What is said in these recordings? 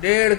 1.5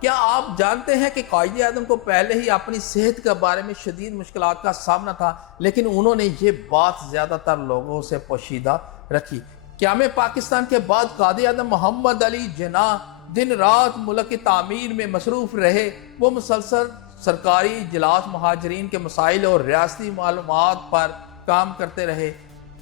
کیا آپ جانتے ہیں کہ قائد اعظم کو پہلے ہی اپنی صحت کے بارے میں شدید مشکلات کا سامنا تھا، لیکن انہوں نے یہ بات زیادہ تر لوگوں سے پوشیدہ رکھی۔ قیام پاکستان کے بعد قائد اعظم محمد علی جناح دن رات ملک کی تعمیر میں مصروف رہے۔ وہ مسلسل سرکاری اجلاس، مہاجرین کے مسائل اور ریاستی معلومات پر کام کرتے رہے۔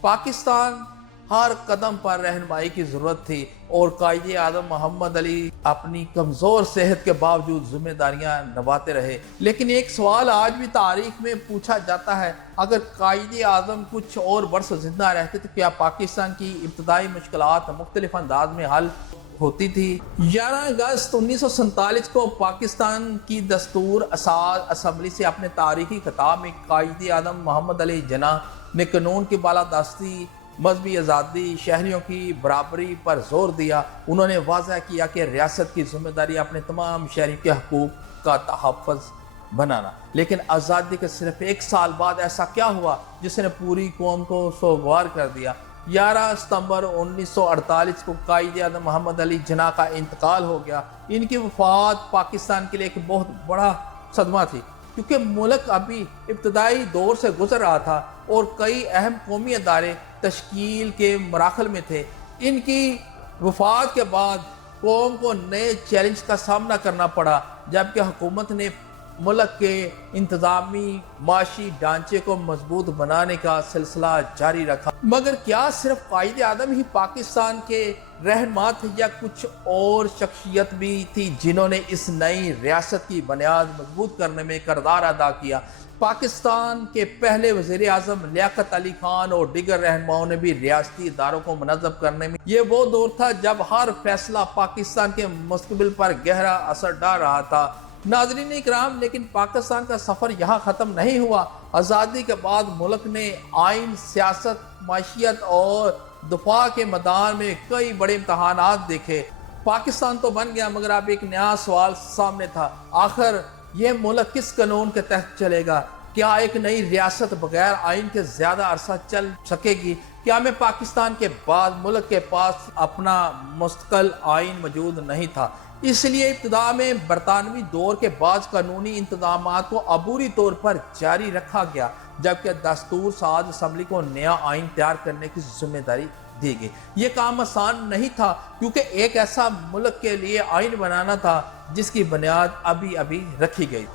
پاکستان ہر قدم پر رہنمائی کی ضرورت تھی اور قائد اعظم محمد علی اپنی کمزور صحت کے باوجود ذمہ داریاں نبھاتے رہے۔ لیکن ایک سوال آج بھی تاریخ میں پوچھا جاتا ہے، اگر قائد اعظم کچھ اور برس زندہ رہتے تو کیا پاکستان کی ابتدائی مشکلات مختلف انداز میں حل ہوتی تھی؟ 11 اگست 1947 کو پاکستان کی دستور اسمبلی سے اپنے تاریخی خطاب میں قائد اعظم محمد علی جناح نے قانون کی بالادستی، مذہبی آزادی، شہریوں کی برابری پر زور دیا۔ انہوں نے واضح کیا کہ ریاست کی ذمہ داری اپنے تمام شہریوں کے حقوق کا تحفظ بنانا۔ لیکن آزادی کے صرف 1 سال بعد ایسا کیا ہوا جس نے پوری قوم کو سوگوار کر دیا؟ 11 ستمبر 1948 کو قائد اعظم محمد علی جناح کا انتقال ہو گیا۔ ان کی وفات پاکستان کے لیے ایک بہت بڑا صدمہ تھی، کیونکہ ملک ابھی ابتدائی دور سے گزر رہا تھا اور کئی اہم قومی ادارے تشکیل کے مراحل میں تھے۔ ان کی وفات کے بعد قوم کو نئے چیلنج کا سامنا کرنا پڑا، جبکہ حکومت نے ملک کے انتظامی معاشی ڈھانچے کو مضبوط بنانے کا سلسلہ جاری رکھا۔ مگر کیا صرف قائد اعظم ہی پاکستان کے رہنما تھے یا کچھ اور شخصیت بھی تھی جنہوں نے اس نئی ریاست کی بنیاد مضبوط کرنے میں کردار ادا کیا؟ پاکستان کے پہلے وزیر اعظم لیاقت علی خان اور دیگر رہنماؤں نے بھی ریاستی اداروں کو منظم کرنے میں، یہ وہ دور تھا جب ہر فیصلہ پاکستان کے مستقبل پر گہرا اثر ڈال رہا تھا۔ ناظرین اکرام، لیکن پاکستان کا سفر یہاں ختم نہیں ہوا۔ آزادی کے بعد ملک نے آئین، سیاست، معیشت اور دفاع کے میدان میں کئی بڑے امتحانات دیکھے۔ پاکستان تو بن گیا، مگر اب ایک نیا سوال سامنے تھا، آخر یہ ملک کس قانون کے تحت چلے گا؟ کیا ایک نئی ریاست بغیر آئین کے زیادہ عرصہ چل سکے گی؟ کیا میں پاکستان کے بعد ملک کے پاس اپنا مستقل آئین موجود نہیں تھا؟ اس لیے ابتدا میں برطانوی دور کے بعض قانونی انتظامات کو عبوری طور پر جاری رکھا گیا، جبکہ دستور ساز اسمبلی کو نیا آئین تیار کرنے کی ذمہ داری دی گئی۔ یہ کام آسان نہیں تھا، کیونکہ ایک ایسا ملک کے لیے آئین بنانا تھا جس کی بنیاد ابھی رکھی گئی۔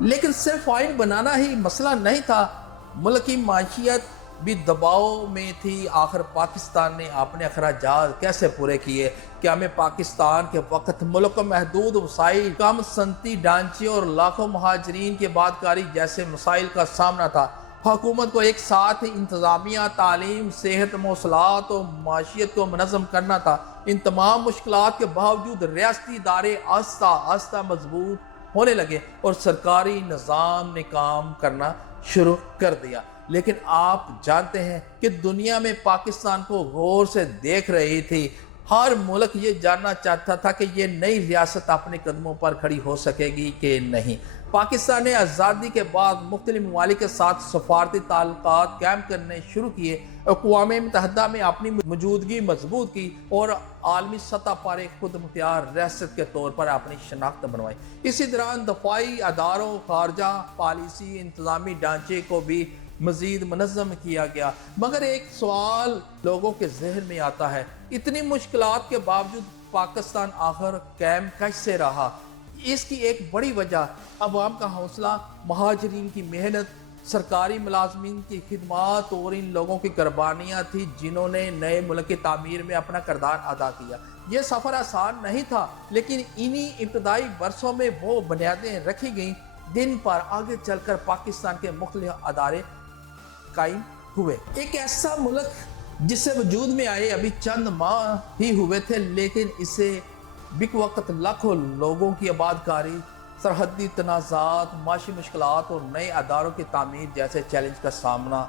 لیکن صرف آئین بنانا ہی مسئلہ نہیں تھا، ملک کی معیشت بھی دباؤ میں تھی۔ آخر پاکستان نے اپنے اخراجات کیسے پورے کیے؟ کیا میں پاکستان کے وقت ملک کو محدود وسائل، کم صنعتی ڈھانچے اور لاکھوں مہاجرین کی آبادکاری جیسے مسائل کا سامنا تھا؟ حکومت کو ایک ساتھ انتظامیہ، تعلیم، صحت، مواصلات اور معیشت کو منظم کرنا تھا۔ ان تمام مشکلات کے باوجود ریاستی ادارے آہستہ آہستہ مضبوط ہونے لگے اور سرکاری نظام نے کام کرنا شروع کر دیا۔ لیکن آپ جانتے ہیں کہ دنیا میں پاکستان کو غور سے دیکھ رہی تھی۔ ہر ملک یہ جاننا چاہتا تھا کہ یہ نئی ریاست اپنے قدموں پر کھڑی ہو سکے گی کہ نہیں۔ پاکستان نے آزادی کے بعد مختلف ممالک کے ساتھ سفارتی تعلقات قائم کرنے شروع کیے، اقوام متحدہ میں اپنی موجودگی مضبوط کی اور عالمی سطح پر ایک خود مختار ریاست کے طور پر اپنی شناخت بنوائی۔ اسی دوران دفاعی اداروں، خارجہ پالیسی، انتظامی ڈھانچے کو بھی مزید منظم کیا گیا۔ مگر ایک سوال لوگوں کے ذہن میں آتا ہے، اتنی مشکلات کے باوجود پاکستان آخر قائم کیسے رہا؟ اس کی ایک بڑی وجہ عوام کا حوصلہ، مہاجرین کی محنت، سرکاری ملازمین کی خدمات اور ان لوگوں کی قربانیاں تھیں جنہوں نے نئے ملک کی تعمیر میں اپنا کردار ادا کیا۔ یہ سفر آسان نہیں تھا، لیکن انہی ابتدائی برسوں میں وہ بنیادیں رکھی گئیں جن پر آگے چل کر پاکستان کے مختلف ادارے قائم ہوئے۔ ایک ایسا ملک جسے وجود میں آئے ابھی چند ماہ ہی ہوئے تھے، لیکن اسے بیک وقت لاکھوں لوگوں کی آبادکاری، سرحدی تنازعات، معاشی مشکلات اور نئے اداروں کی تعمیر جیسے چیلنج کا سامنا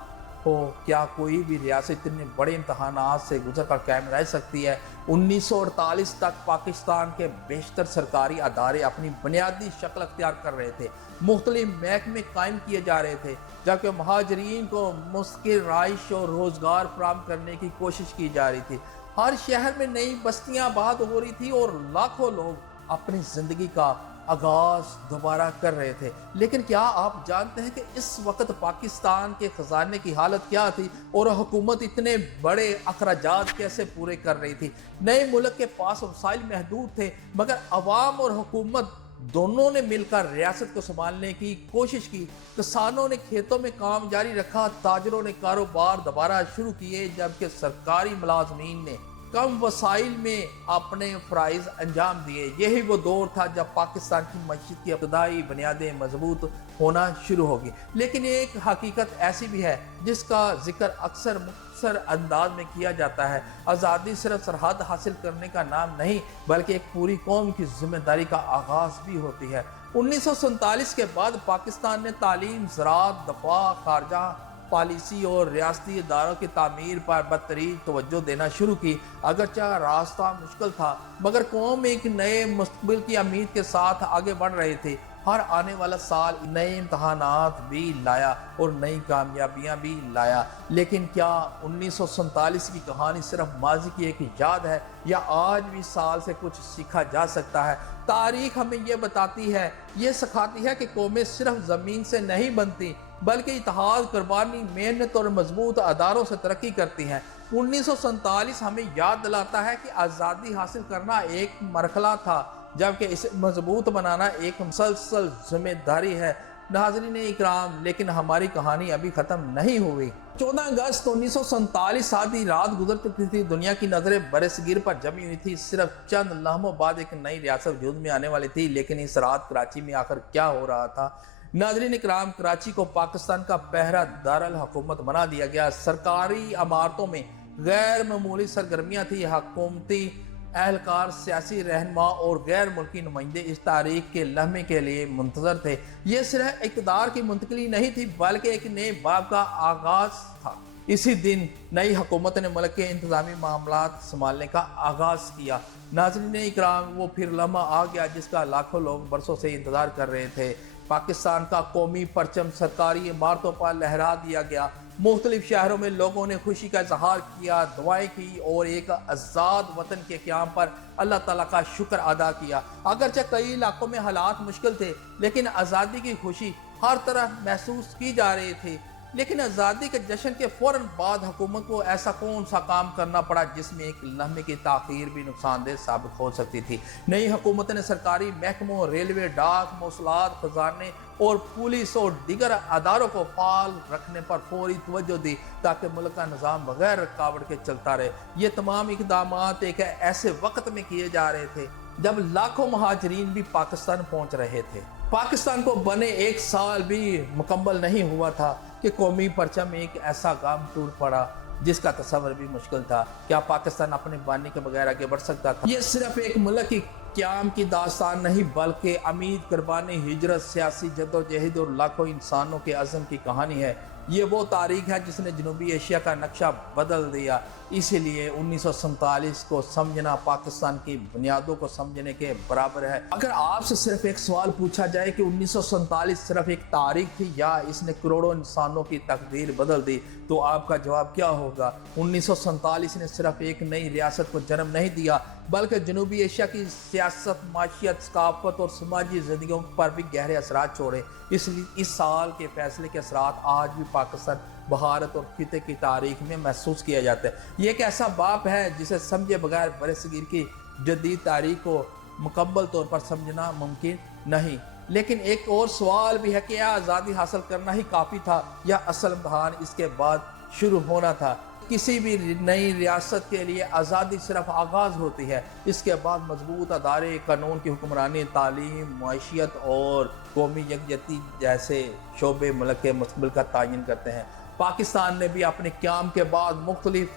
ہو۔ کیا کوئی بھی ریاست اتنے بڑے امتحانات سے گزر کر قائم رہ سکتی ہے؟ 1948 تک پاکستان کے بیشتر سرکاری ادارے اپنی بنیادی شکل اختیار کر رہے تھے، مختلف محکمے قائم کیے جا رہے تھے، جبکہ مہاجرین کو مستقل رہائش اور روزگار فراہم کرنے کی کوشش کی جا رہی تھی۔ ہر شہر میں نئی بستیاں آباد ہو رہی تھی اور لاکھوں لوگ اپنی زندگی کا آغاز دوبارہ کر رہے تھے۔ لیکن کیا آپ جانتے ہیں کہ اس وقت پاکستان کے خزانے کی حالت کیا تھی اور حکومت اتنے بڑے اخراجات کیسے پورے کر رہی تھی؟ نئے ملک کے پاس وسائل محدود تھے، مگر عوام اور حکومت دونوں نے مل کر ریاست کو سنبھالنے کی کوشش کی۔ کسانوں نے کھیتوں میں کام جاری رکھا، تاجروں نے کاروبار دوبارہ شروع کیے، جبکہ سرکاری ملازمین نے کم وسائل میں اپنے فرائض انجام دیے۔ یہی وہ دور تھا جب پاکستان کی معیشت کی ابتدائی بنیادیں مضبوط ہونا شروع ہوگی۔ لیکن ایک حقیقت ایسی بھی ہے جس کا ذکر اکثر مختصر انداز میں کیا جاتا ہے۔ آزادی صرف سرحد حاصل کرنے کا نام نہیں، بلکہ ایک پوری قوم کی ذمہ داری کا آغاز بھی ہوتی ہے۔ 1947 کے بعد پاکستان نے تعلیم، زراعت، دفاع، خارجہ پالیسی اور ریاستی اداروں کی تعمیر پر بدترین توجہ دینا شروع کی۔ اگرچہ راستہ مشکل تھا، مگر قوم ایک نئے مستقبل کی امید کے ساتھ آگے بڑھ رہی تھی۔ ہر آنے والا سال نئے امتحانات بھی لایا اور نئی کامیابیاں بھی لایا۔ لیکن کیا 1947 کی کہانی صرف ماضی کی ایک یاد ہے یا آج بھی سال سے کچھ سیکھا جا سکتا ہے؟ تاریخ ہمیں یہ بتاتی ہے، یہ سکھاتی ہے کہ قومیں صرف زمین سے نہیں بنتی، بلکہ اتحاد، قربانی، محنت اور مضبوط اداروں سے ترقی کرتی ہیں۔ 1947 ہمیں یاد دلاتا ہے کہ آزادی حاصل کرنا ایک مرحلہ تھا، جبکہ اسے مضبوط بنانا ایک مسلسل ذمہ داری ہے۔ ناظرین اکرام، لیکن ہماری کہانی ابھی ختم نہیں ہوئی۔ 14 اگست 1947 آدھی رات گزر چکی تھی، دنیا کی نظریں برصغیر پر جمی ہوئی تھی۔ صرف چند لمحوں بعد ایک نئی ریاست وجود میں آنے والی تھی، لیکن اس رات کراچی میں آخر کیا ہو رہا تھا؟ ناظرین اکرام، کراچی کو پاکستان کا پہلا دارالحکومت بنا دیا گیا۔ سرکاری عمارتوں میں غیر معمولی سرگرمیاں تھیں۔ حکومتی اہلکار، سیاسی رہنما اور غیر ملکی نمائندے اس تاریخ کے لمحے کے لیے منتظر تھے۔ یہ صرف اقتدار کی منتقلی نہیں تھی، بلکہ ایک نئے باب کا آغاز تھا۔ اسی دن نئی حکومت نے ملک کے انتظامی معاملات سنبھالنے کا آغاز کیا۔ ناظرین اکرام، وہ پھر لمحہ آ گیا جس کا لاکھوں لوگ برسوں سے انتظار کر رہے تھے۔ پاکستان کا قومی پرچم سرکاری عمارتوں پر لہرا دیا گیا۔ مختلف شہروں میں لوگوں نے خوشی کا اظہار کیا، دعائیں کی اور ایک آزاد وطن کے قیام پر اللہ تعالیٰ کا شکر ادا کیا۔ اگرچہ کئی علاقوں میں حالات مشکل تھے، لیکن آزادی کی خوشی ہر طرح محسوس کی جا رہی تھی۔ لیکن آزادی کے جشن کے فوراً بعد حکومت کو ایسا کون سا کام کرنا پڑا جس میں ایک لمحے کی تاخیر بھی نقصان دہ ثابت ہو سکتی تھی؟ نئی حکومت نے سرکاری محکموں، ریلوے، ڈاک، مواصلات، خزانے اور پولیس اور دیگر اداروں کو فعال رکھنے پر فوری توجہ دی تاکہ ملک کا نظام بغیر رکاوٹ کے چلتا رہے۔ یہ تمام اقدامات ایک ایسے وقت میں کیے جا رہے تھے جب لاکھوں مہاجرین بھی پاکستان پہنچ رہے تھے۔ پاکستان کو بنے ایک سال بھی مکمل نہیں ہوا تھا کہ قومی پرچم میں ایک ایسا گام ٹوٹ پڑا جس کا تصور بھی مشکل تھا۔ کیا پاکستان اپنے بانی کے بغیر آگے بڑھ سکتا تھا؟ یہ صرف ایک ملک کی قیام کی داستان نہیں، بلکہ امید، قربانی، ہجرت، سیاسی جدوجہد اور لاکھوں انسانوں کے عزم کی کہانی ہے۔ یہ وہ تاریخ ہے جس نے جنوبی ایشیا کا نقشہ بدل دیا۔ اسی لیے 1947 کو سمجھنا پاکستان کی بنیادوں کو سمجھنے کے برابر ہے۔ اگر آپ سے صرف ایک سوال پوچھا جائے کہ 1947 صرف ایک تاریخ تھی یا اس نے کروڑوں انسانوں کی تقدیر بدل دی، تو آپ کا جواب کیا ہوگا؟ 1947 نے صرف ایک نئی ریاست کو جنم نہیں دیا، بلکہ جنوبی ایشیا کی سیاست، معیشت، ثقافت اور سماجی زندگیوں پر بھی گہرے اثرات چھوڑے۔ اس لیے اس سال کے فیصلے کے اثرات آج بھی پاکستان، بھارت اور خطے کی تاریخ میں محسوس کیا جاتا ہے۔ یہ ایک ایسا باب ہے جسے سمجھے بغیر برصغیر کی جدید تاریخ کو مکمل طور پر سمجھنا ممکن نہیں۔ لیکن ایک اور سوال بھی ہے کہ کیا آزادی حاصل کرنا ہی کافی تھا یا اصل امتحان اس کے بعد شروع ہونا تھا؟ کسی بھی نئی ریاست کے لیے آزادی صرف آغاز ہوتی ہے، اس کے بعد مضبوط ادارے، قانون کی حکمرانی، تعلیم، معیشت اور قومی یکجہتی جیسے شعبے ملک کے مستقبل کا تعین کرتے ہیں۔ پاکستان نے بھی اپنے قیام کے بعد مختلف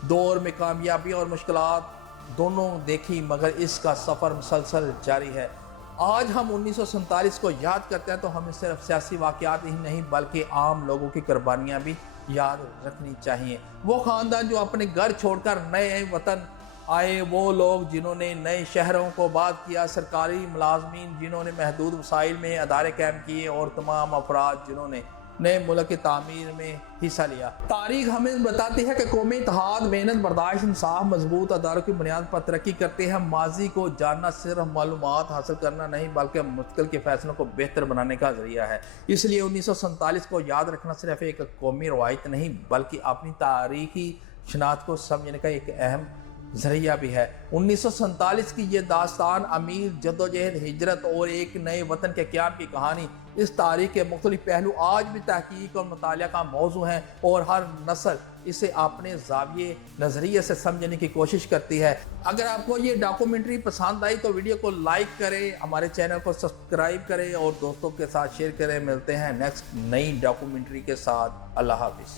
دور میں کامیابی اور مشکلات دونوں دیکھی، مگر اس کا سفر مسلسل جاری ہے۔ آج ہم 1947 کو یاد کرتے ہیں تو ہمیں صرف سیاسی واقعات ہی نہیں بلکہ عام لوگوں کی قربانیاں بھی یاد رکھنی چاہیے۔ وہ خاندان جو اپنے گھر چھوڑ کر نئے وطن آئے، وہ لوگ جنہوں نے نئے شہروں کو آباد کیا، سرکاری ملازمین جنہوں نے محدود وسائل میں ادارے قائم کیے، اور تمام افراد جنہوں نے نئے ملک کی تعمیر میں حصہ لیا۔ تاریخ ہمیں بتاتی ہے کہ قومی اتحاد، محنت، برداشت، انصاف، مضبوط اداروں کی بنیاد پر ترقی کرتے ہیں۔ ماضی کو جاننا صرف معلومات حاصل کرنا نہیں بلکہ مستقبل کے فیصلوں کو بہتر بنانے کا ذریعہ ہے۔ اس لیے 1947 کو یاد رکھنا صرف ایک قومی روایت نہیں بلکہ اپنی تاریخی شناخت کو سمجھنے کا ایک اہم ذریعہ بھی ہے۔ 1947 کی یہ داستان امیر، جدوجہد، ہجرت اور ایک نئے وطن کے قیام کی کہانی، اس تاریخ کے مختلف پہلو آج بھی تحقیق اور مطالعہ کا موضوع ہیں اور ہر نسل اسے اپنے زاویے نظریے سے سمجھنے کی کوشش کرتی ہے۔ اگر آپ کو یہ ڈاکومنٹری پسند آئی تو ویڈیو کو لائک کریں، ہمارے چینل کو سبسکرائب کریں اور دوستوں کے ساتھ شیئر کریں۔ ملتے ہیں نیکسٹ نئی ڈاکومنٹری کے ساتھ۔ اللہ حافظ۔